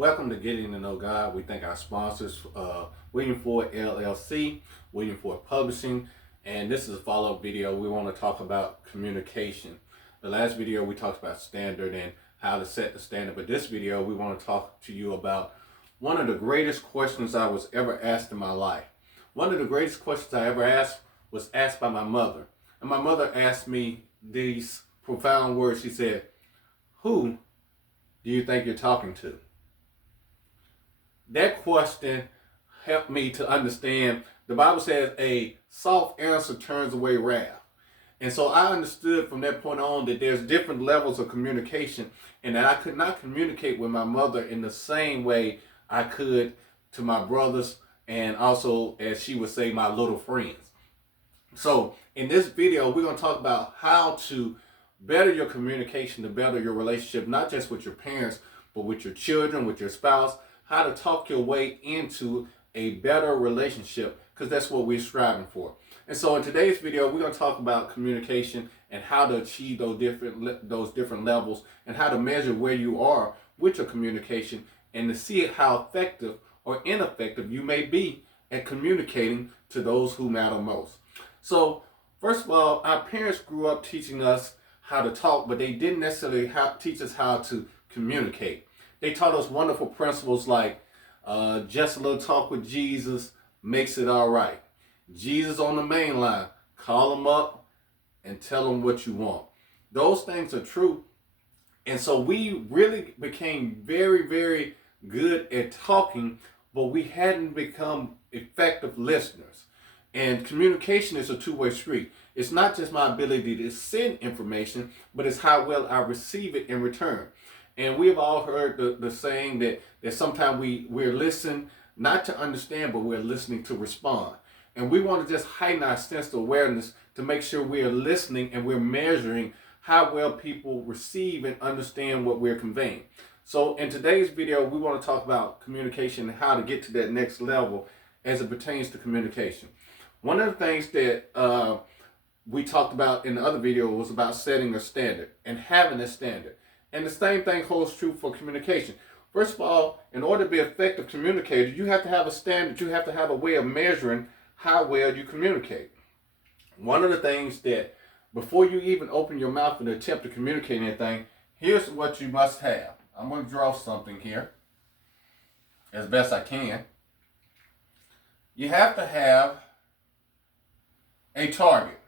Welcome to Getting to Know God. We thank our sponsors, William Ford LLC, William Ford Publishing, and this is a follow-up video. We want to talk about communication. The last video we talked about standard and how to set the standard, but this video we want to talk to you about one of the greatest questions I was ever asked in my life. One of the greatest questions I ever asked was asked by my mother. And my mother asked me these profound words. She said, "Who do you think you're talking to?" That question helped me to understand the Bible says a soft answer turns away wrath. And so I understood from that point on that there's different levels of communication and that I could not communicate with my mother in the same way I could to my brothers and also, as she would say, my little friends. So in this video, we're going to talk about how to better your communication, to better your relationship, not just with your parents, but with your children, with your spouse, how to talk your way into a better relationship, because that's what we're striving for. And so in today's video, we're going to talk about communication and how to achieve those different levels and how to measure where you are with your communication and to see how effective or ineffective you may be at communicating to those who matter most. So first of all, our parents grew up teaching us how to talk, but they didn't necessarily teach us how to communicate. They taught us wonderful principles like just a little talk with Jesus makes it all right. Jesus on the main line, call him up and tell him what you want. Those things are true. And so we really became very, very good at talking, but we hadn't become effective listeners. And communication is a two-way street. It's not just my ability to send information, but it's how well I receive it in return. And we've all heard the saying that sometimes we're listening not to understand, but we're listening to respond. And we want to just heighten our sense of awareness to make sure we are listening and we're measuring how well people receive and understand what we're conveying. So in today's video, we want to talk about communication and how to get to that next level as it pertains to communication. One of the things that we talked about in the other video was about setting a standard and having a standard. And the same thing holds true for communication. First of all, in order to be an effective communicator, you have to have a standard. You have to have a way of measuring how well you communicate. One of the things that before you even open your mouth and attempt to communicate anything, here's what you must have. I'm going to draw something here as best I can. You have to have a target.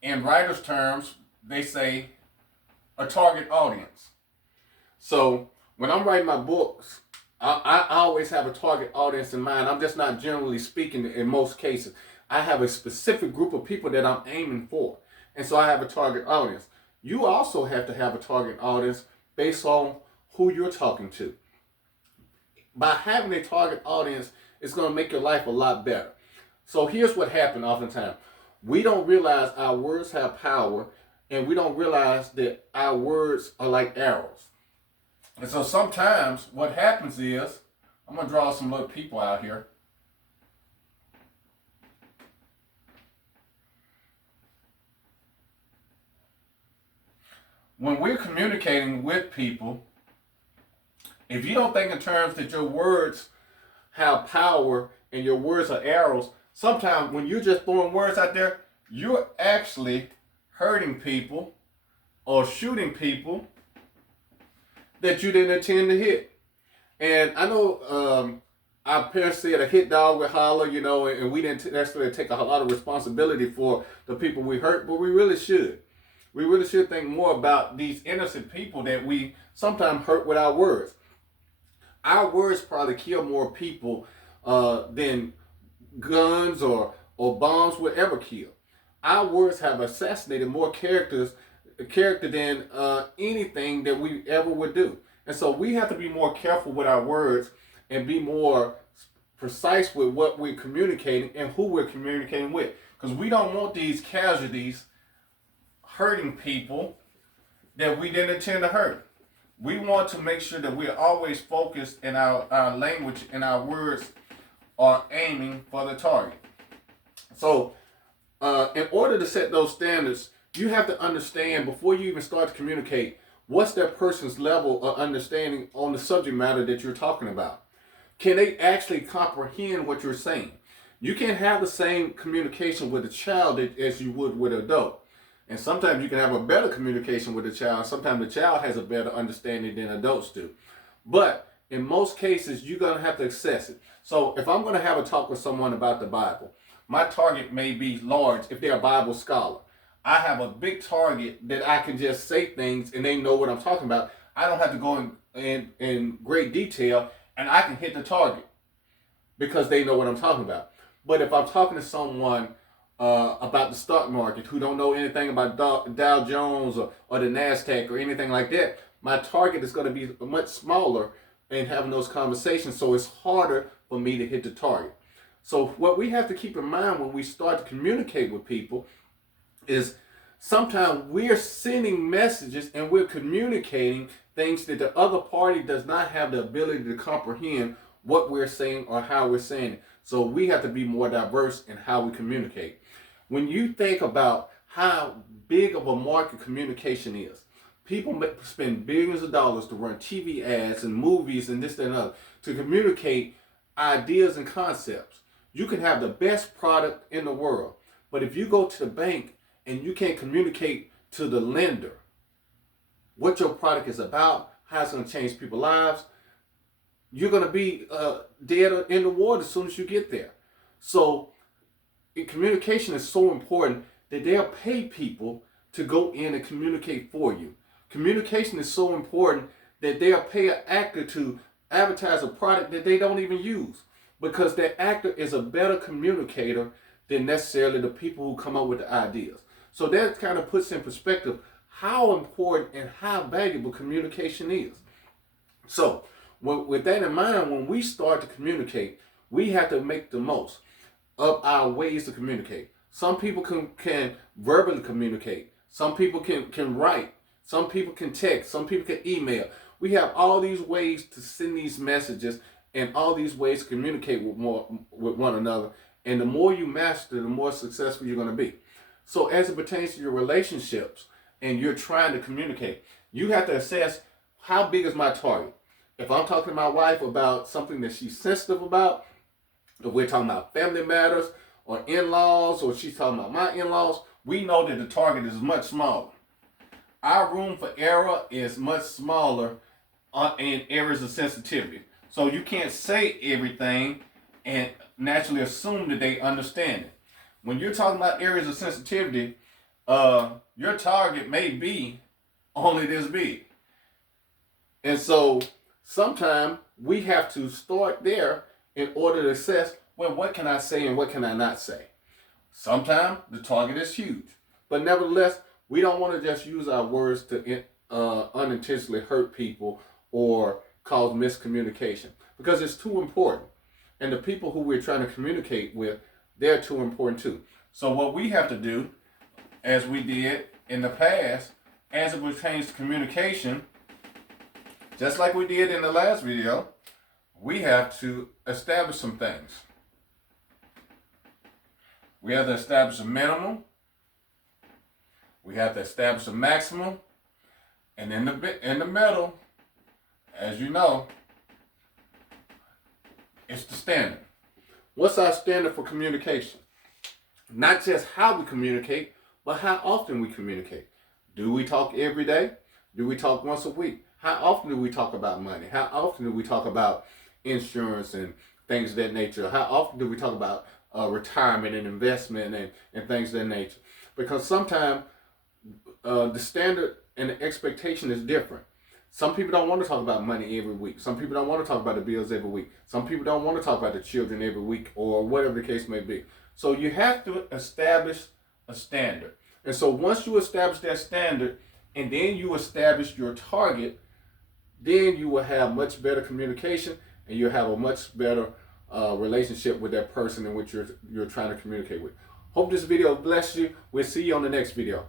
In writers' terms, they say a target audience. So when I'm writing my books, I always have a target audience in mind. I'm just not generally speaking in most cases. I have a specific group of people that I'm aiming for. And so I have a target audience. You also have to have a target audience based on who you're talking to. By having a target audience, it's going to make your life a lot better. So here's what happened oftentimes. We don't realize our words have power, and we don't realize that our words are like arrows. And so sometimes what happens is, I'm going to draw some little people out here. When we're communicating with people, if you don't think in terms that your words have power and your words are arrows, sometimes when you're just throwing words out there, you're actually hurting people or shooting people that you didn't intend to hit. And I know our parents said a hit dog would holler, and we didn't necessarily take a lot of responsibility for the people we hurt, but we really should. We really should think more about these innocent people that we sometimes hurt with our words. Our words probably kill more people than guns or bombs would ever kill. Our words have assassinated more character than anything that we ever would do. And so we have to be more careful with our words and be more precise with what we're communicating and who we're communicating with. Because we don't want these casualties hurting people that we didn't intend to hurt. We want to make sure that we're always focused in our language and our words are aiming for the target. So in order to set those standards, you have to understand before you even start to communicate What's that person's level of understanding on the subject matter that you're talking about? Can they actually comprehend what you're saying? You can't have the same communication with a child as you would with an adult. And sometimes you can have a better communication with a child. Sometimes the child has a better understanding than adults do. But in most cases, you're going to have to access it. So if I'm going to have a talk with someone about the Bible, my target may be large if they're a Bible scholar. I have a big target that I can just say things and they know what I'm talking about. I don't have to go in great detail, and I can hit the target because they know what I'm talking about. But if I'm talking to someone about the stock market who don't know anything about Dow Jones or the NASDAQ or anything like that, my target is going to be much smaller in having those conversations, so it's harder for me to hit the target. So what we have to keep in mind when we start to communicate with people is sometimes we're sending messages and we're communicating things that the other party does not have the ability to comprehend what we're saying or how we're saying it. So we have to be more diverse in how we communicate. When you think about how big of a market communication is, people spend billions of dollars to run TV ads and movies and this, that, and other to communicate ideas and concepts. You can have the best product in the world, but if you go to the bank and you can't communicate to the lender what your product is about, how it's going to change people's lives, you're going to be dead in the water as soon as you get there. So communication is so important that they'll pay people to go in and communicate for you. Communication is so important that they'll pay an actor to advertise a product that they don't even use, because that actor is a better communicator than necessarily the people who come up with the ideas. So that kind of puts in perspective how important and how valuable communication is. So with that in mind, when we start to communicate, we have to make the most of our ways to communicate. Some people can verbally communicate. Some people can write. Some people can text. Some people can email. We have all these ways to send these messages and all these ways to communicate with one another. And the more you master, the more successful you're going to be. So as it pertains to your relationships and you're trying to communicate, you have to assess, how big is my target? If I'm talking to my wife about something that she's sensitive about, if we're talking about family matters or in-laws, or she's talking about my in-laws, we know that the target is much smaller. Our room for error is much smaller in areas of sensitivity. So you can't say everything and naturally assume that they understand it. When you're talking about areas of sensitivity, your target may be only this big. And so sometimes we have to start there in order to assess, well, what can I say and what can I not say? Sometimes the target is huge. But nevertheless, we don't want to just use our words to unintentionally hurt people or cause miscommunication, because it's too important. And the people who we're trying to communicate with, they're too important too. So what we have to do, as we did in the past, as it pertains to communication, just like we did in the last video, we have to establish some things. We have to establish a minimum. We have to establish a maximum. And in the middle, as you know, it's the standard. What's our standard for communication? Not just how we communicate, but how often we communicate. Do we talk every day? Do we talk once a week? How often do we talk about money? How often do we talk about insurance and things of that nature? How often do we talk about retirement and investment and things of that nature? Because sometimes the standard and the expectation is different. Some people don't want to talk about money every week. Some people don't want to talk about the bills every week. Some people don't want to talk about the children every week, or whatever the case may be. So you have to establish a standard. And so once you establish that standard and then you establish your target, then you will have much better communication and you'll have a much better relationship with that person in which you're trying to communicate with. Hope this video blessed you. We'll see you on the next video.